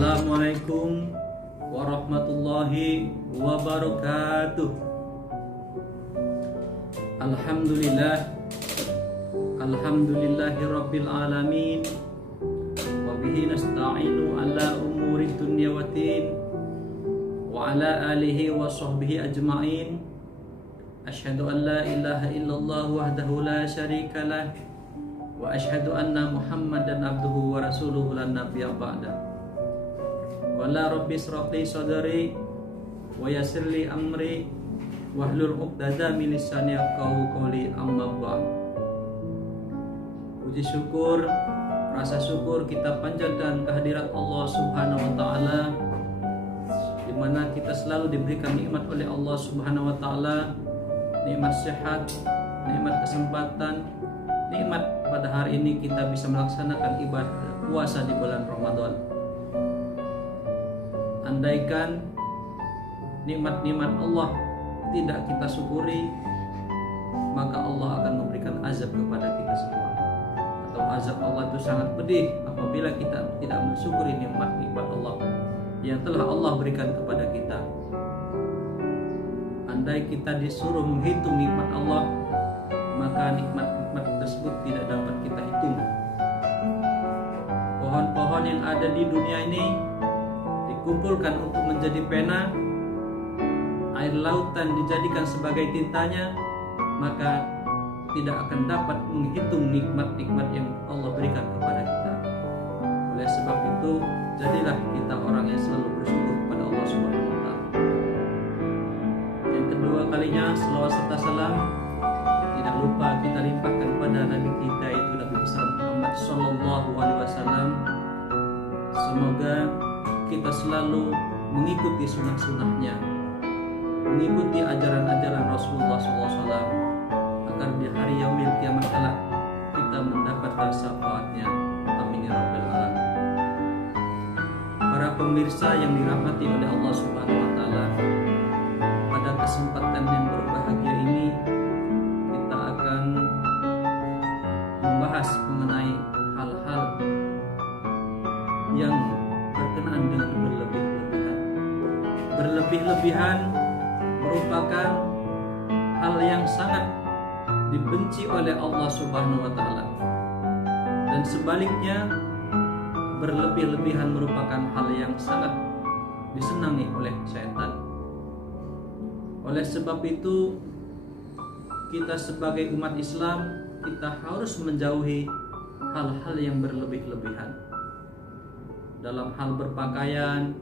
Assalamualaikum warahmatullahi wabarakatuh. Alhamdulillahi rabbil alamin. Wa bihi nasta'inu ala umuri dunya waddin. Wa ala alihi wa sahbihi ajma'in. Asyhadu an la ilaha illallah wahdahu la syarika lah. Wa asyhadu anna Muhammadan abduhu wa rasuluhu lan nabiyya ba'da. Wala rabbi shrahli sadri wa yassirli amri wahlul 'uqdatam min lisani yafqahu qawli, amma ba'd. Puji syukur, rasa syukur kita panjatkan kehadirat Allah Subhanahu wa taala, di mana kita selalu diberikan nikmat oleh Allah Subhanahu wa taala, nikmat sehat, nikmat kesempatan, nikmat pada hari ini kita bisa melaksanakan ibadah puasa di bulan Ramadan. Andaikan nikmat-nikmat Allah tidak kita syukuri, maka Allah akan memberikan azab kepada kita semua. Atau azab Allah itu sangat pedih apabila kita tidak mensyukuri nikmat-nikmat Allah yang telah Allah berikan kepada kita. Andai kita disuruh menghitung nikmat Allah, maka nikmat-nikmat tersebut tidak dapat kita hitung. Pohon-pohon yang ada di dunia ini dikumpulkan untuk menjadi pena, air lautan dijadikan sebagai tintanya, maka tidak akan dapat menghitung nikmat-nikmat yang Allah berikan kepada kita. Oleh sebab itu, jadilah kita orang yang selalu bersyukur kepada Allah Subhanahu wa taala. Yang kedua kalinya, selawat serta salam tidak lupa kita limpahkan kepada Nabi kita, yaitu Nabi besar Muhammad sallallahu alaihi wasallam. Semoga kita selalu mengikuti sunnah-sunnahnya, mengikuti ajaran-ajaran Rasulullah SAW, agar di hari yaumil kiamat kelak kita mendapatkan syafaatnya. Amin ya rabbal alamin. Para pemirsa yang dirahmati oleh Allah Subhanahu wa taala, pada kesempatan yang berbahagia ini kita akan membahas mengenai hal-hal yang berkenaan dengan berlebih-lebihan. Berlebih-lebihan merupakan hal yang sangat dibenci oleh Allah Subhanahu wa taala. Dan sebaliknya, berlebih-lebihan merupakan hal yang sangat disenangi oleh syaitan. Oleh sebab itu, kita sebagai umat Islam, kita harus menjauhi hal-hal yang berlebih-lebihan. Dalam hal berpakaian,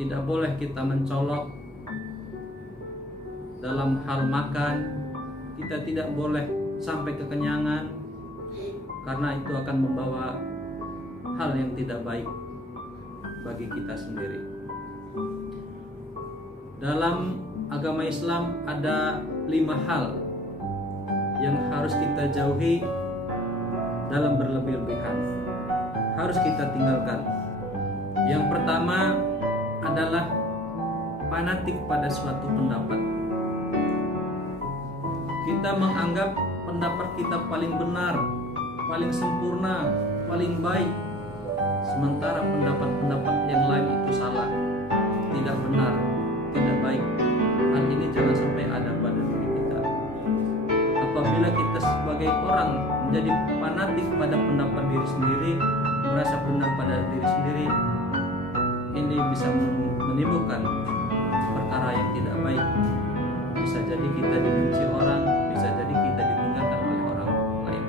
tidak boleh kita mencolok. Dalam hal makan, kita tidak boleh sampai kekenyangan, karena itu akan membawa hal yang tidak baik bagi kita sendiri. Dalam agama Islam ada 5 hal yang harus kita jauhi dalam berlebih-lebihan, harus kita tinggalkan. Yang pertama adalah fanatik pada suatu pendapat. Kita menganggap pendapat kita paling benar, paling sempurna, paling baik, sementara pendapat-pendapat yang lain itu salah, tidak benar, tidak baik. Hal ini jangan sampai ada pada diri kita. Apabila kita sebagai orang menjadi fanatik pada pendapat diri sendiri, merasa benar pada diri sendiri, ini bisa menimbulkan perkara yang tidak baik. Bisa jadi kita dibenci orang, bisa jadi kita ditinggalkan oleh orang lain.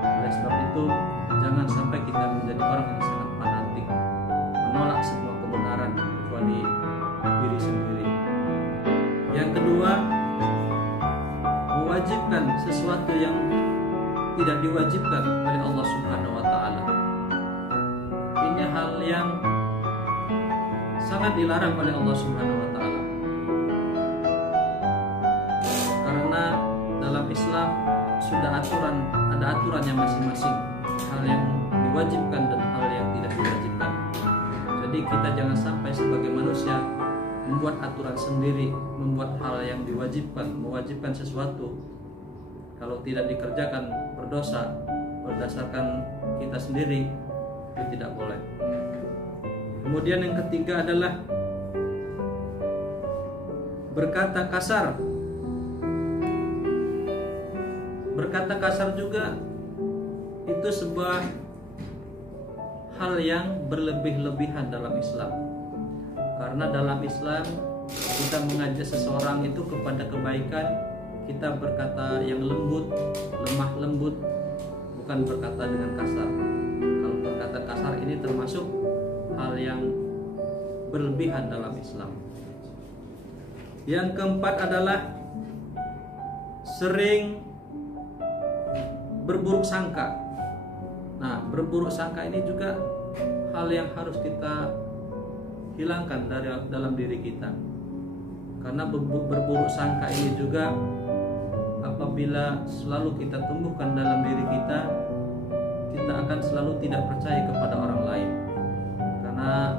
Oleh sebab itu, jangan sampai kita menjadi orang yang sangat fanatik, menolak semua kebenaran kecuali diri sendiri. Yang kedua, mewajibkan sesuatu yang tidak diwajibkan oleh Allah Subhanahu wa taala. Ini hal yang sangat dilarang oleh Allah Subhanahu wa taala. Karena dalam Islam sudah ada aturannya masing-masing, hal yang diwajibkan dan hal yang tidak diwajibkan. Jadi kita jangan sampai sebagai manusia membuat aturan sendiri, membuat hal yang diwajibkan, mewajibkan sesuatu, kalau tidak dikerjakan berdosa berdasarkan kita sendiri, itu tidak boleh. Kemudian yang ketiga adalah berkata kasar. Berkata kasar juga itu sebuah hal yang berlebih-lebihan dalam Islam. Karena dalam Islam kita mengajak seseorang itu kepada kebaikan, kita berkata yang lembut, lemah lembut, bukan berkata dengan kasar. Kalau berkata kasar ini termasuk hal yang berlebihan dalam Islam. Yang keempat adalah sering berburuk sangka. Nah, berburuk sangka ini juga hal yang harus kita hilangkan dalam diri kita. Karena berburuk sangka ini juga apabila selalu kita tumbuhkan dalam diri kita, kita akan selalu tidak percaya kepada orang lain. Karena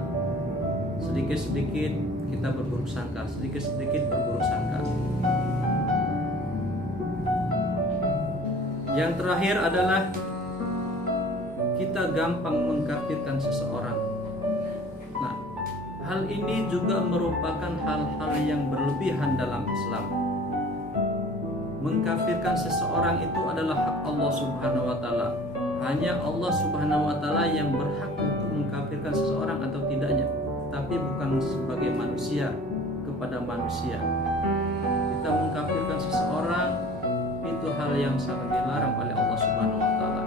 sedikit-sedikit kita berburuk sangka, sedikit-sedikit berburuk sangka. Yang terakhir adalah kita gampang mengkafirkan seseorang. Nah, hal ini juga merupakan hal-hal yang berlebihan dalam Islam. Mengkafirkan seseorang itu adalah hak Allah Subhanahu wa taala. Hanya Allah Subhanahu wa taala yang berhak untuk mengkafirkan seseorang atau tidaknya, tapi bukan sebagai manusia kepada manusia. Kita mengkafirkan seseorang itu hal yang sangat dilarang oleh Allah Subhanahu wa taala.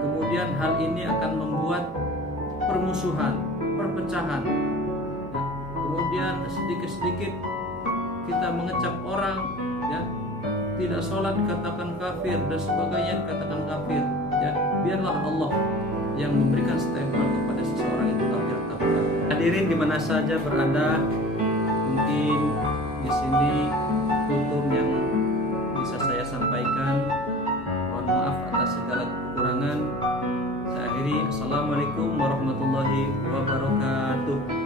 Kemudian hal ini akan membuat permusuhan, perpecahan. Kemudian sedikit-sedikit kita mengecap orang, ya, tidak sholat dikatakan kafir dan sebagainya dikatakan kafir. Ya, biarlah Allah yang memberikan stempel kepada seseorang itu kafir atau bukan. Hadirin di mana saja berada, mungkin di sini tutur yang bisa saya sampaikan. Mohon maaf atas segala kekurangan. Saya akhiri. Assalamualaikum warahmatullahi wabarakatuh.